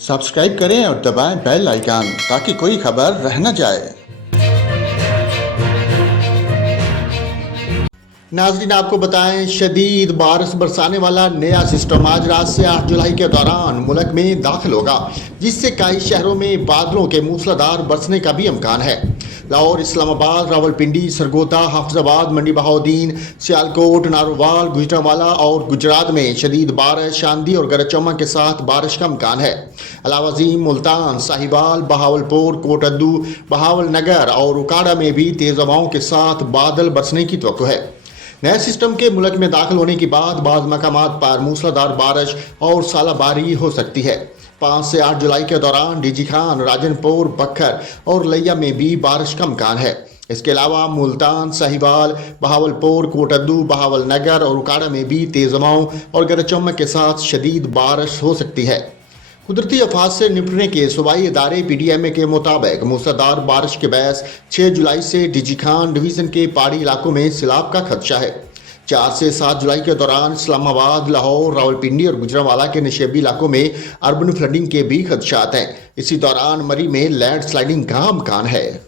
Subscribe करें और दबाएं बेल आइकन ताकि कोई खबर रह न जाए। नाज़रीन, आपको बताएं, शदीद बारिश बरसाने वाला नया सिस्टम आज रात से 8 जुलाई के दौरान मुल्क में दाखिल होगा, जिससे कई शहरों में बादलों के मूसलाधार बरसने का भी इम्कान है। लाहौर, इस्लामाबाद, रावलपिंडी, सरगोदा, हाफिजाबाद, मंडी बहाउद्दीन, सियालकोट, नारोवाल, गुजरांवाला और गुजरात में शदीद बारिश, आंधी और गरज चमक के साथ बारिश का इम्कान है। अलावज़ीम, मुल्तान, साहिवाल, बहावलपुर, कोटद्दू, बहावल नगर और उकाड़ा में भी तेज़ हवाओं के साथ बादल बरसने की तवक्को है। नए सिस्टम के मुल्क में दाखिल होने के बाद बाज़ मकामात पर मूसलाधार बारिश और सालाबारी हो सकती है। 5 से 8 जुलाई के दौरान डीजी खान, राजनपुर, बखर और लिया में भी बारिश का इम्कान है। इसके अलावा मुल्तान, साहिवाल, बहावलपुर, कोटद्दू, बहावल नगर और उकाड़ा में भी तेज़ हवाओं और गरज चमक के साथ शदीद बारिश हो सकती है। कुदरती आफात से निपटने के सूबाई इदारे PDMA के मुताबिक मूसलाधार बारिश के बायस 6 जुलाई से डीजी खान डिवीज़न के पहाड़ी इलाकों में सैलाब का खदशा है। 4 से 7 जुलाई के दौरान इस्लामाबाद, लाहौर, रावलपिंडी और गुजरांवाला के नशेबी इलाकों में अर्बन फ्लडिंग के भी खदशात हैं। इसी दौरान मरी में लैंड स्लाइडिंग का इम्कान है।